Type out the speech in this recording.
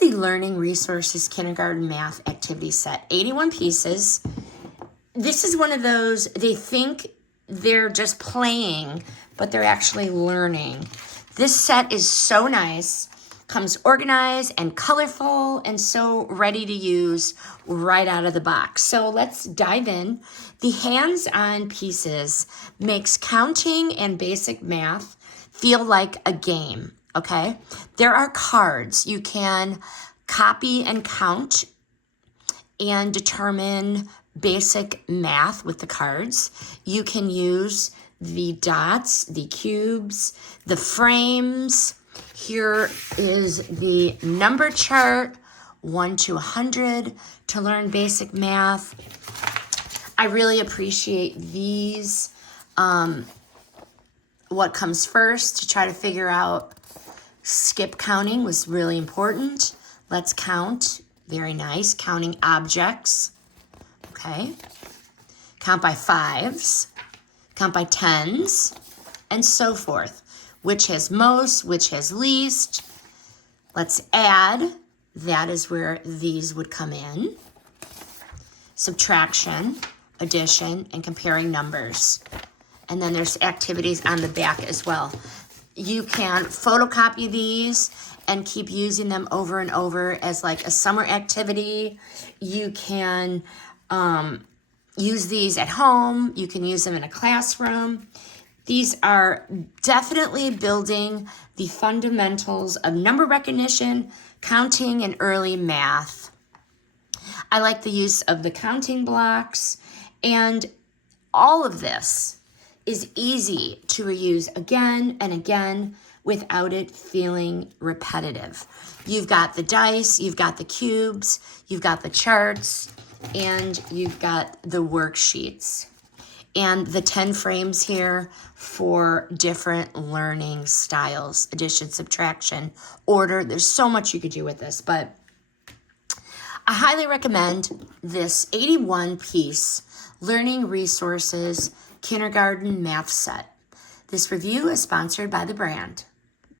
the Learning Resources Kindergarten Math Activity Set. 81 pieces. This is one of those, they think they're just playing, but they're actually learning. This set is so nice. Comes organized and colorful and so ready to use right out of the box. So let's dive in. The hands-on pieces makes counting and basic math feel like a game, okay? There are cards. You can copy and count and determine basic math with the cards. You can use the dots, the cubes, the frames. Here is the number chart, 1 to 100, to learn basic math. I really appreciate these. What comes first to try to figure out skip counting was really important. Let's count. Very nice. Counting objects. Okay. Count by fives. Count by tens. And so forth. Which has most, which has least. Let's add. That is where these would come in. Subtraction, addition, and comparing numbers. And then there's activities on the back as well. You can photocopy these and keep using them over and over as like a summer activity. You can use these at home. You can use them in a classroom. These are definitely building the fundamentals of number recognition, counting, and early math. I like the use of the counting blocks, and all of this is easy to reuse again and again without it feeling repetitive. You've got the dice, you've got the cubes, you've got the charts, and you've got the worksheets. And the 10 frames here for different learning styles, addition, subtraction, order. There's so much you could do with this, but I highly recommend this 81-piece Learning Resources Kindergarten Math Set. This review is sponsored by the brand.